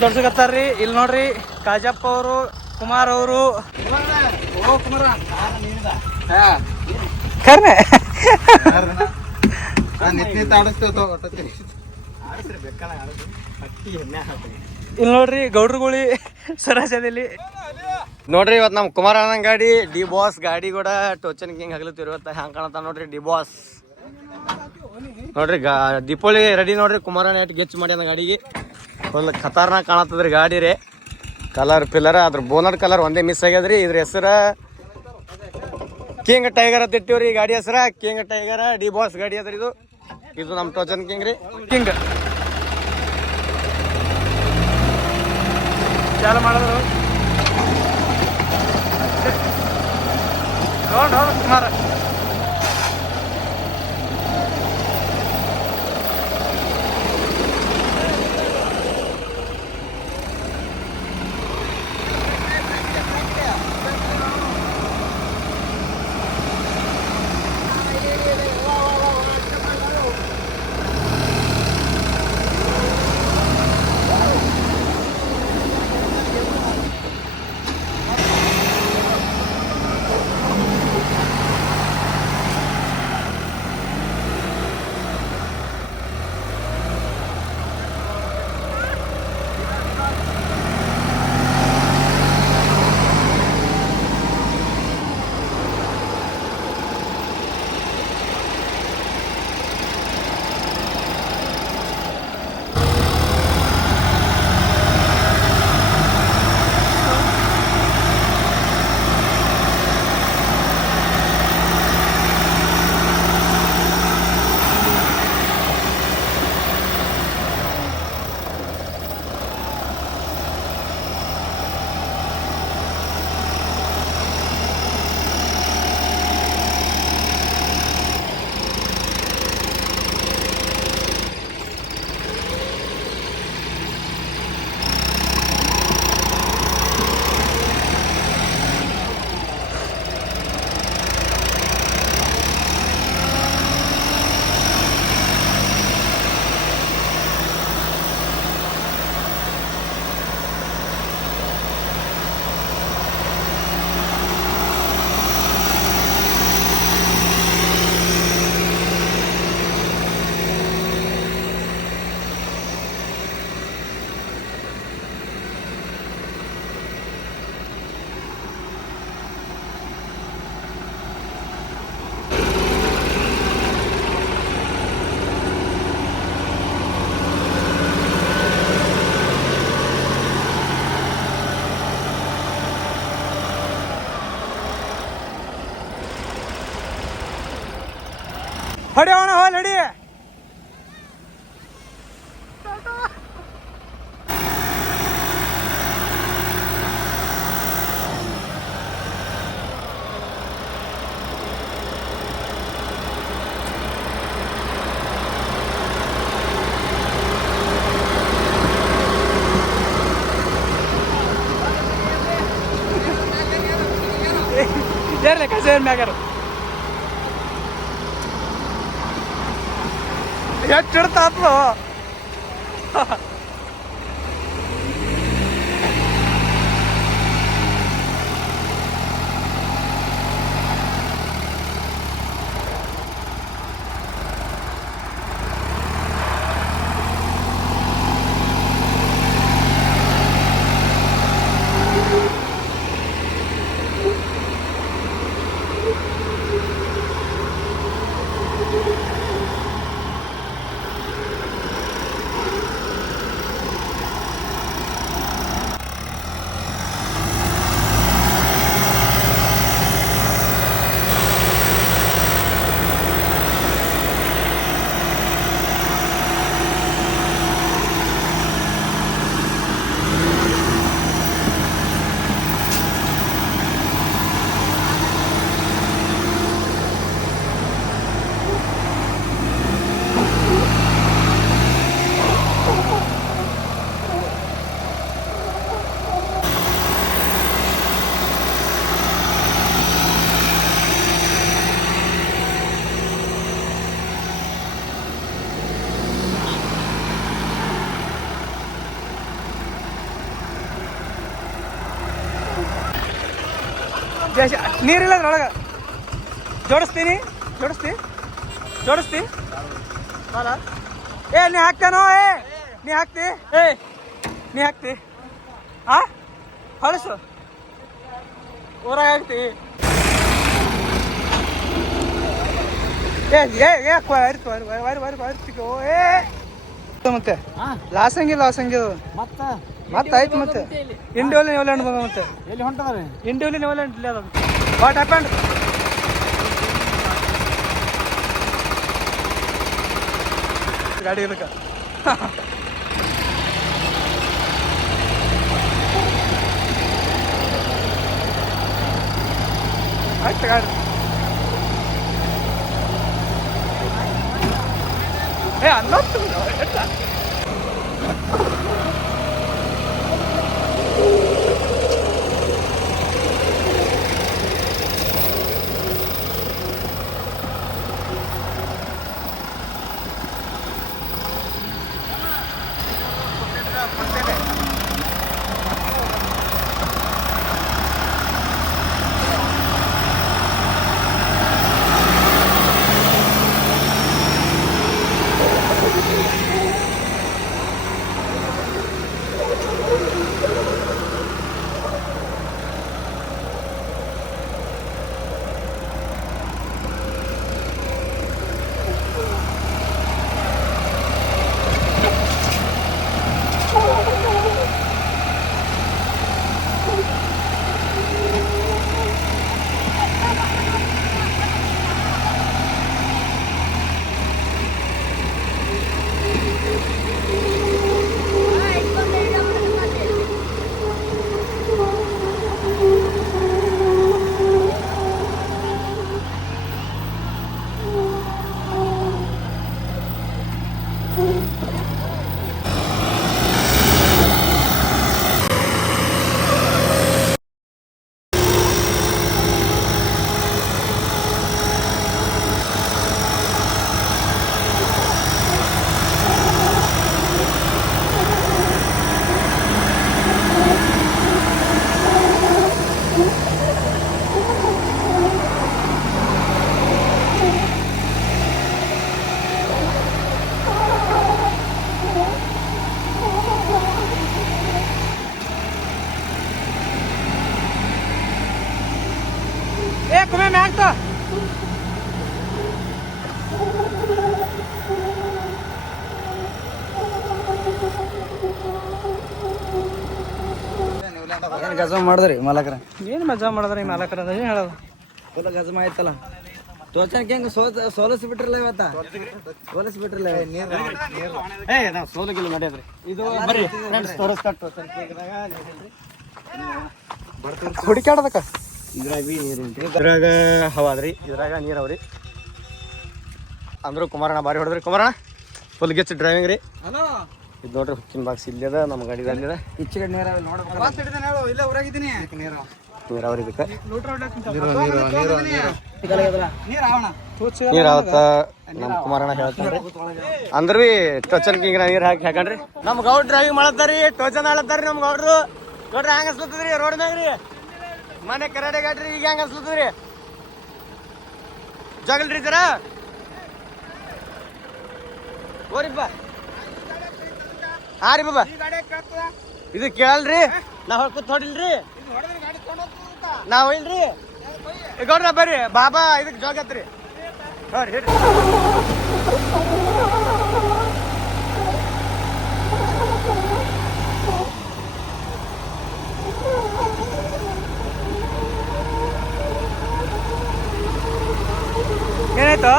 ಜೋಡ್ಸಕತ್ತಾರ್ರಿ. ಇಲ್ಲಿ ನೋಡ್ರಿ ಕಾಜಪ್ಪ ಅವರು, ಕುಮಾರ್ ಅವರು. ಕರ್ನೆ ಇಲ್ಲಿ ನೋಡ್ರಿ ಗೌಡ್ರುಗುಳಿ ಸರಾಸದಲ್ಲಿ ನೋಡ್ರಿ. ಇವತ್ತು ನಮ್ ಕುಮಾರ್ ಅಣ್ಣನ ಗಾಡಿ ಡಿ ಬಾಸ್ ಗಾಡಿ ಕೂಡ ಟೋಚನ್ ಕಿಂಗ್ ಹಗ್ಲತ್ತಿರು. ಇವತ್ತು ಹ್ಯಾಂಗ ಕಾಣತ್ತ ನೋಡ್ರಿ ಡಿ ಬಾಸ್. ನೋಡ್ರಿ ದೀಪಾವಳಿ ರೆಡಿ ನೋಡ್ರಿ. ಕುಮಾರಣ್ಣ ಎಷ್ಟು ಗೆಚ್ ಮಾಡ್ಯಾನ ಗಾಡಿಗೆ. ಫುಲ್ ಖತರ್ನಾಕ್ ಕಾಣತ್ತದ್ರಿ ಗಾಡಿ ರೀ. ಕಲರ್ ಪಿಲ್ಲರ್ ಅದ್ರ ಬೋನಟ್ ಕಲರ್ ಒಂದೇ ಮಿಸ್ ಆಗ್ಯದ್ರಿ. ಇದ್ರ ಹೆಸರ ಕಿಂಗ್ ಟೈಗರ್ ಅಂತ ಇಟ್ಟಿವ್ರಿ. ಈ ಗಾಡಿ ಹೆಸರ ಕಿಂಗ್ ಟೈಗರ್ ಡಿ ಬಾಸ್ ಗಾಡಿ ಅದ್ರಿ. ಇದು ನಮ್ ಟೋಚನ್ ಕಿಂಗ್ ರೀ. ಕಿಂಗ್ ಚಾಲು ಮಾಡಿದ್ರು ನೋಡ್ ಹೌದು ಕುಮಾರ. ಹೊಡಿ ಅವನ ಹೋಲ್ ಹೊಡಿ. ಯಾರ್ಲೆ ಕಸ ಏನ್ ಮ್ಯಾಗಾರ ಎಷ್ಟು ಇಡ್ತಾತ್ಲು. ನೀರಿಲ್ಲ ಅದ್ರೊಳಗೆ. ಜೋಡಿಸ್ತೀನಿ ಜೋಡಿಸ್ತಿ ಬಾಲ. ನೀ ಹಾಕ್ತೇನೋ? ನೀ ಹಾಕ್ತಿ? ನೀ ಹಾಕ್ತಿ? ಹೊಳಸು ಊರಾಗ ಹಾಕ್ತಿ. ಮತ್ತೆ ಲಾಸಂಗಿ ಮತ್ತೆ ಆಯ್ತು. ಮತ್ತೆ ಇಂಡಿಯೋಲಿ ನ್ಯೂಲ್ಯಾಂಡ್ ಬಂದ. ಮತ್ತೆ ಎಲ್ಲಿ ಹೊಂಟದ್ರಿ? ಇಂಡಿಯೋಲಿ ನ್ಯೂಲ್ಯಾಂಡ್ ಇಲ್ಲ. ಅದು ವಾಟ್ ಹ್ಯಾಪಂಡ್? ಗಾಡಿ ಇದಕ್ಕೆ ಆಯ್ತು ಗಾಡಿ. ಅನ್ನೋದು ಕುಮೆ ಮ್ಯಾಗ್ತ ಏನು ಗಜಮ ಮಾಡಿದ್ರಿ ಮಾಲಕರ? ಏನು ಮಜಾ ಮಾಡಿದ್ರಿ ಮಾಲಕರ? ಏನು ಹೇಳೋದು? ಫುಲ್ ಗಜಮ ಆಯ್ತಲ್ಲ. ತೋಚನಕ್ಕೆ ಹೆಂಗೆ ಸೋಲಿಸ್ಬಿಟ್ರಲ್ಲ ಇವತ್ತ? ಸೋಲಿಸ್ಬಿಟ್ರಲ್ಲ. ಸೋಲಗಿಲ್ಲ ನಡೆಯದ್ರಿ. ಇದು ಬರ್ರಿ ತೋರಿಸ್ಕಟ್ಟು ಹುಡುಕಾಡದಕ್ಕ ಇದ್ರಾಗ ಹವಾದ್ರಿ, ಇದ್ರಾಗ ನೀರು ಅವ್ರಿ. ಅಂದ್ರು ಕುಮಾರಣ್ಣ ಬಾರಿ ಹೊಡೆದ್ರಿ. ಕುಮಾರಣ್ಣ ಫುಲ್ ಗೆಚ್ ಡ್ರೈವಿಂಗ್ ರೀ. ಇದು ನೋಡ್ರಿ ಹುಕ್ಕಿನ ಬಾಕ್ಸ್ ಇಲ್ಲಿ ಅದ, ನಮ್ಮ ಗಾಡಿ ಅಲ್ಲಿದೆ. ಈಚೆ ನೀರಾವರಿ ನೀರಾವರಿ ಇದಕ್ಕೆ ನೀರು ಆವತ್ತ ನಮ್ಮ ಕುಮಾರಣ್ಣ ಹೇಳ್ತಾರ್ರಿ. ಅಂದ್ರ ಭೀ ಟೋಚನ್ ಕಿಂಗ್ ನೀರು ಹಾಕಂಡ್ರಿ. ನಮ್ ಗೌಡ್ ಡ್ರೈವಿಂಗ್ ಮಾಡತ್ತಾರಿ, ಟೋಚನ್ ಆಳತ್ತಾರಿ ನಮ್ ಗೌಡ್ರು. ನೋಡ್ರಿ ಹ್ಯಾಂಗ ಅನ್ಸ್ಲತ್ತದ್ರಿ ರೋಡ್ ಮ್ಯಾಗ್ರಿ. ಮನೆ ಕರಾಡೆ ಗಾಡ್ರಿ ಈಗ ಹೆಂಗ ಅನ್ಸ್ಲತ್ತದ್ರಿ? ಜಗಲ್ರಿ ಜರ ಓರಿಪ್ಪ. ಹಾ ರೀ ಬಾಬಾ, ಇದು ಕೇಳಲ್ರಿ. ನಾವ್ ಕೂತ್ ಹೊಡಿಲ್ರಿ, ನಾವ್ ಇಲ್ರಿ. ಗೌಡ್ರ ಬರ್ರಿ ಬಾಬಾ ಇದಕ್ ಜಾಗ ಹತ್ರಿ. ಏನಾಯ್ತು?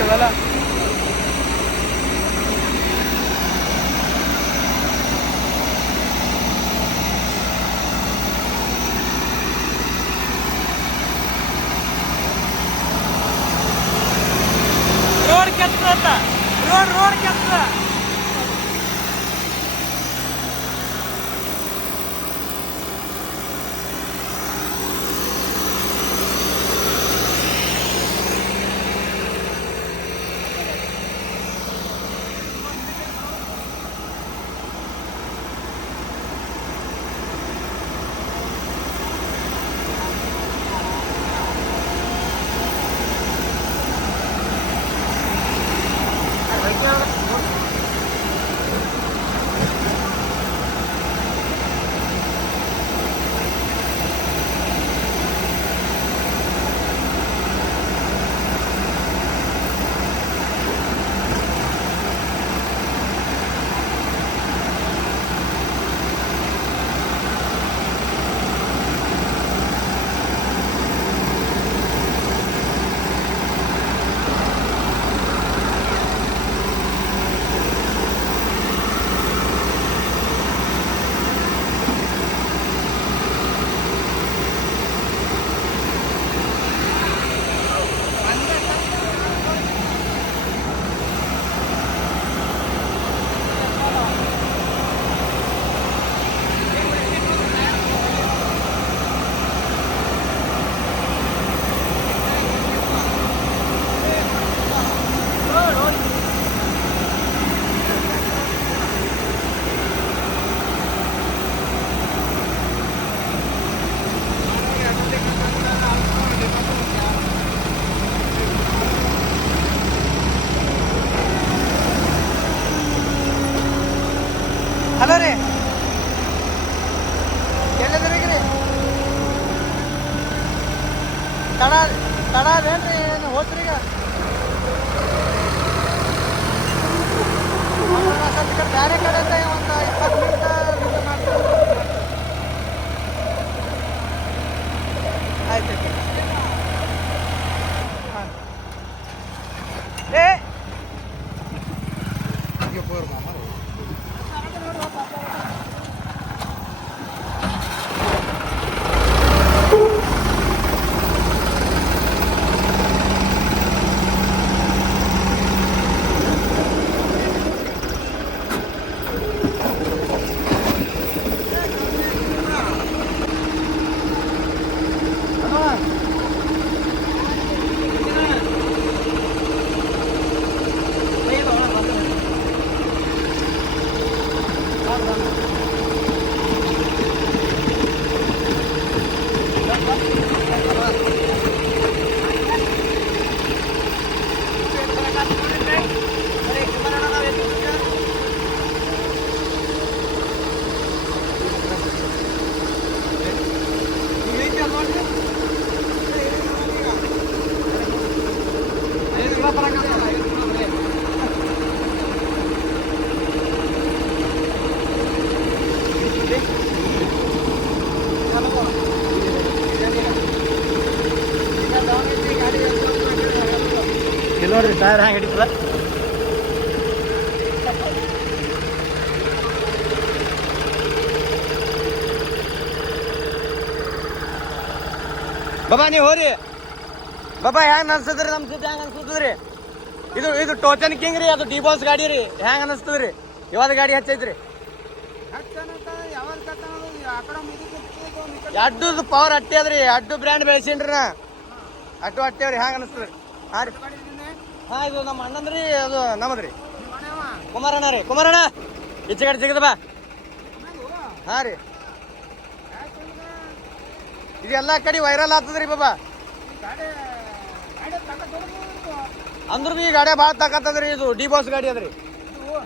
ಇವೆಲ್ಲ ರೋಡ್ ಕೆತ್ತ ರೋಡ್ ಕೆತ್ತ ಹಲೋ ರೀ ಎಲ್ಲಿದ್ರಿ ತಡ ಅದೇನ್ರಿ ಏನು ಹೋದ್ರಿ ಈಗ ಬೇರೆ ಕಡೆಯಿಂದ ಒಂದು 20 ಮಿನಿಟ್ ಆಯ್ತು ಹಾಂ ಏ ಇಲ್ಲಿ ನೋಡ್ರಿ ಟೈರ್ ಹೆಂಗೆ ಹಿಡಿತದ ಬಾಬಾ ನೀವು ಹೋರಿ ಬಾಬಾ ಹೆಂಗ್ ಅನ್ಸ್ತದ್ರಿ ನಮ್ ಸಿಟಿ ಹೆಂಗ್ ಅನ್ಸ್ತದ್ರಿ ಇದು ಟೋಚನ್ ಕಿಂಗ್ ರೀ ಅದು ಡಿ ಬಾಸ್ ಗಾಡಿ ರೀ ಹೆಂಗ್ ಅನಸ್ತದ್ರಿ ಯಾವ್ದು ಗಾಡಿ ಹಚ್ಚೈತ್ರಿ ಅಡ್ಡದ ಪವರ್ ಅಟ್ಟಿ ಅದ್ರಿ ಅಡ್ಡು ಬ್ರ್ಯಾಂಡ್ ಬೆಳೆಸೀನ್ರಿ ನಾ ಅಡ್ಡು ಅಟ್ಟೇವ್ರಿ ಹೆಂಗ್ ಅನಸ್ತದ್ರಿ ಹಾ ರೀ ಹಾ ಇದು ನಮ್ಮ ಅಣ್ಣಂದ್ರಿ ಅದು ನಮ್ಮದ್ರಿ ಕುಮಾರಣ್ಣ ರೀ ಕುಮಾರಣ್ಣ ಈಚೆ ಕಡೆ ಸಿಗದ ಬಾ ಹಾ ರೀ ಇದೆಲ್ಲ ಕಡೆ ವೈರಲ್ ಆಗ್ತದ್ರಿ ಬಾಬಾ ಅಂದ್ರ ಬಿ ಗಾಡಿ ಭಾಳ ತಾಕತ್ತದ್ರಿ ಇದು ಡಿ ಬಾಸ್ ಗಾಡಿ ಅದ್ರಿ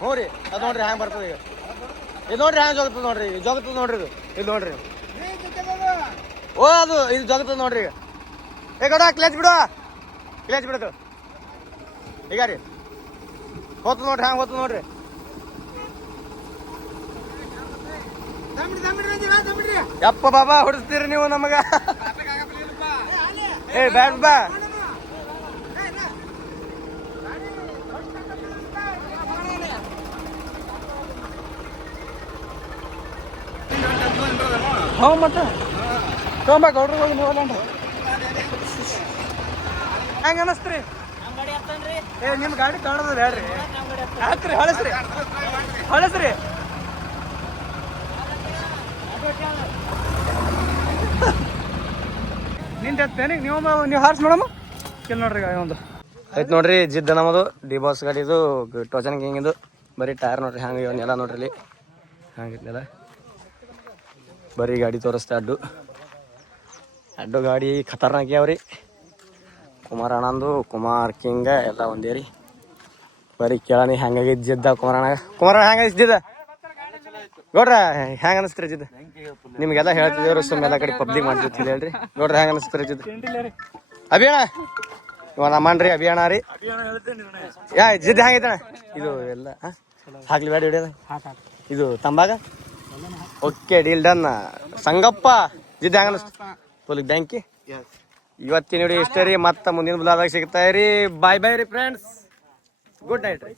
ಹ್ಞೂ ರೀ ಅದು ನೋಡ್ರಿ ಹ್ಯಾಂಗ ಬರ್ತದ ಈಗ ಇದು ನೋಡ್ರಿ ಹ್ಯಾಂಗ ಜೋಗತ್ತದ ನೋಡ್ರಿ ಈಗ ಜೋಗತ್ತದ ನೋಡ್ರಿ ಇದು ನೋಡ್ರಿ ಓ ಅದು ಇದು ಜೋಗತ್ತದ ನೋಡ್ರಿ ಈಗ ಏ ಗೌಡ ಕ್ಲೇಚ್ ಬಿಡೋದು ಈಗ ರೀ ಹೋತದ ನೋಡ್ರಿ ಹ್ಯಾಂಗ ಹೋತದ ನೋಡ್ರಿ ಯಪ್ಪ ಬಾಬಾ ಹೊಡಿಸ್ತೀರಿ ನೀವು ನಮಗ ಏ ಬ್ಯಾಡ ಬಾ ಹ್ಞೂ ಮತ್ತೆ ತೊಗೊಂಬ ಗೌಡ್ರಿಗೆ ಹೋಗಿ ನೀವು ಅಲ್ಲ ಹೆಂಗೆ ಅನ್ನಿಸ್ತ್ರಿ ಏ ನಿಮ್ಮ ಗಾಡಿ ಕಾಣೋದು ಬೇಡ್ರಿ ಹಾಕ್ರಿ ಹಳಸ್ರಿ ಹಳಸ್ರಿ ನಿಂತೇನೆ ನೀವು ಹಾರ್ಸ್ ನೋಡಮ್ಮ ಕೆಲ್ ನೋಡ್ರಿ ಗಾಡಿ ಒಂದು ಆಯ್ತು ನೋಡ್ರಿ ಜಿದ್ದ ನಮ್ಮದು ಡಿ ಬಾಸ್ ಗಾಡಿದು ಟೋಚನ್ ಕಿಂಗಿದು ಬರೀ ಟೈರ್ ನೋಡ್ರಿ ಹಂಗೆ ಇವನ್ನೆಲ್ಲ ನೋಡ್ರಿ ಇಲ್ಲಿ ಹಂಗಿದ್ನೆಲ್ಲ ಬರೀ ಗಾಡಿ ತೋರಿಸ್ತೆ ಅಡ್ಡು ಗಾಡಿ ಖತರ್ನಾಕ್ ಯಾವ್ರಿ ಕುಮಾರ್ ಅಣ್ಣಂದು ಕುಮಾರ್ ಕಿಂಗ ಎಲ್ಲ ಒಂದೇ ರೀ ಬರೀ ಕೇಳನಿ ಹೆಂಗಾಗಿದ್ದು ಜಿದ್ದ ಕುಮಾರಣ್ಣ ಹೆಂಗಾಗಿದ್ದು ಜಿದ್ದ ನೋಡ್ರ ಹೆಂಗೆ ಅನಿಸ್ತೀರಿ ಜಿದ್ದ ನಿಮಗೆಲ್ಲ ಹೇಳ್ತಿದ್ದೇವ್ರಿ ಸುಮ್ಮೆಲ್ಲ ಕಡೆ ಪಬ್ಲಿಕ್ ಮಾಡ್ತಿರ್ತಿಲ್ಲ ಹೇಳ್ರಿ ನೋಡ್ರಿ ಹೆಂಗೆ ಅನಿಸ್ತೀರಿ ಜಿದ್ದ ಅಭಿಯಣ್ಣ ಇವ ನಮ್ಮಣ್ಣ ಅಭಿಯಣ್ಣ ರೀ ಜಿದ್ದ ಹೆಂಗೈತಣ್ಣ ಇದು ಎಲ್ಲ ಹಾಕ್ಲಿ ಬೇಡ ಹಿಡಿಯೋದ ಇದು ತಂಬಾಗ ಓಕೆ ಡೀಲ್ ಡನ್ ಸಂಗಪ್ಪ ಜಿದ್ದ ಹೆಂಗ ಅನಿಸ್ತು ಫುಲ್ ಬ್ಯಾಂಕಿ ಇವತ್ತಿನ ವಿಡಿಯೋ ಇಷ್ಟೇ ರೀ ಮತ್ತೆ ಮುಂದಿನ ಬ್ಲಾಗ್ದಾಗ ಸಿಗ್ತಾ ಇರಿ ಬಾಯ್ ಬಾಯ್ ರೀ ಫ್ರೆಂಡ್ಸ್ ಗುಡ್ ನೈಟ್ ರೀ